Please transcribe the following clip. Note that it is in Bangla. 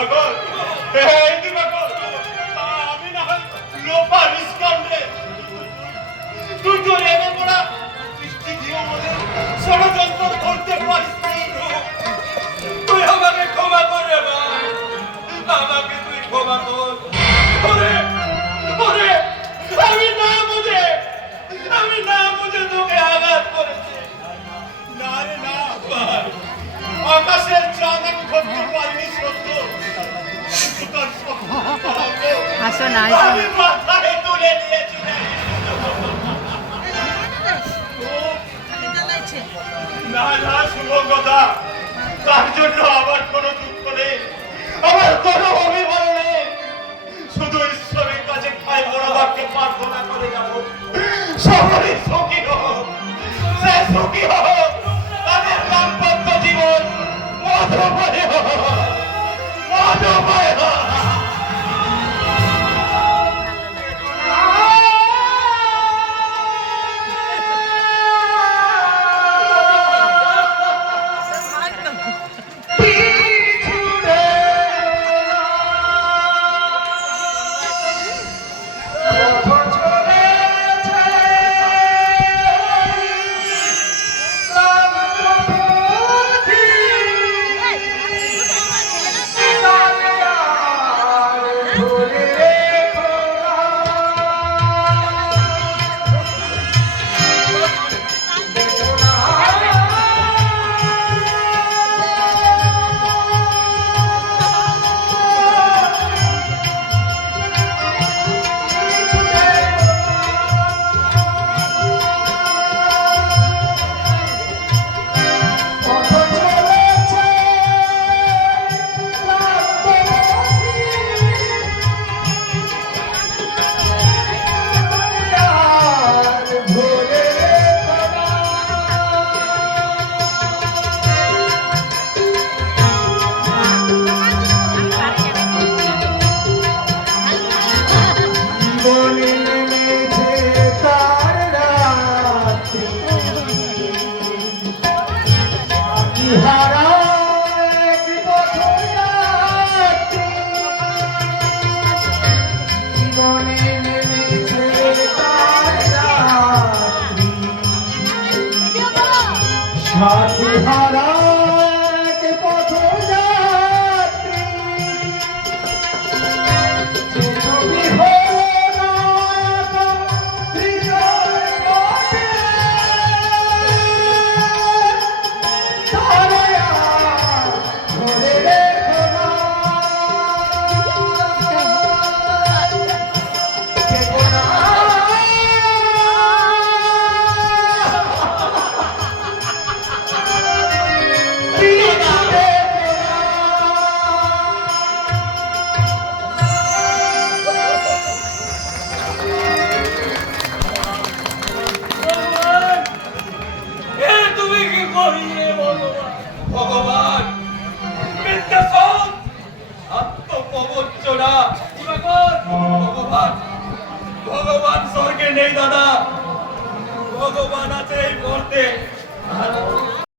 দিবাকর, এই দিবাকর, আমি না হয় লোপা নিষ্কামে, তুই তো রেগে পড়া বৃষ্টি দিও বলে ষড়যন্ত্র করতে পারিস নি। তুই আমাকে ক্ষমা কর রে ভাই, আমাকে তুই ক্ষমা কর। ওরে, ওরে, আমি না বুঝে তোকে আঘাত করেছি। না রে না ভাই, আকাশের চাঁদ আমি ধরতে পারিনি সত্য, কিন্তু তার আসো না আমি মাথায় তুলে নিয়েছি। না না শুভঙ্গদা, তার জন্য আমার কোনো দুঃখ নেই, আমার কোনো অভিমান নেই। শুধু ঈশ্বরের কাছে খাই বড়বাকে প্রার্থনা করে যাব, সকলে সুখী হোক, সে সুখী হোক, তাদের দাম্পত্য জীবন মধুময় হোক, মধুময় হোক। ভগবান আত্মপ্রবঞ্চনা, ভগবান, ভগবান স্বর্গে নেই দাদা, ভগবান আছে এই মুহূর্তে।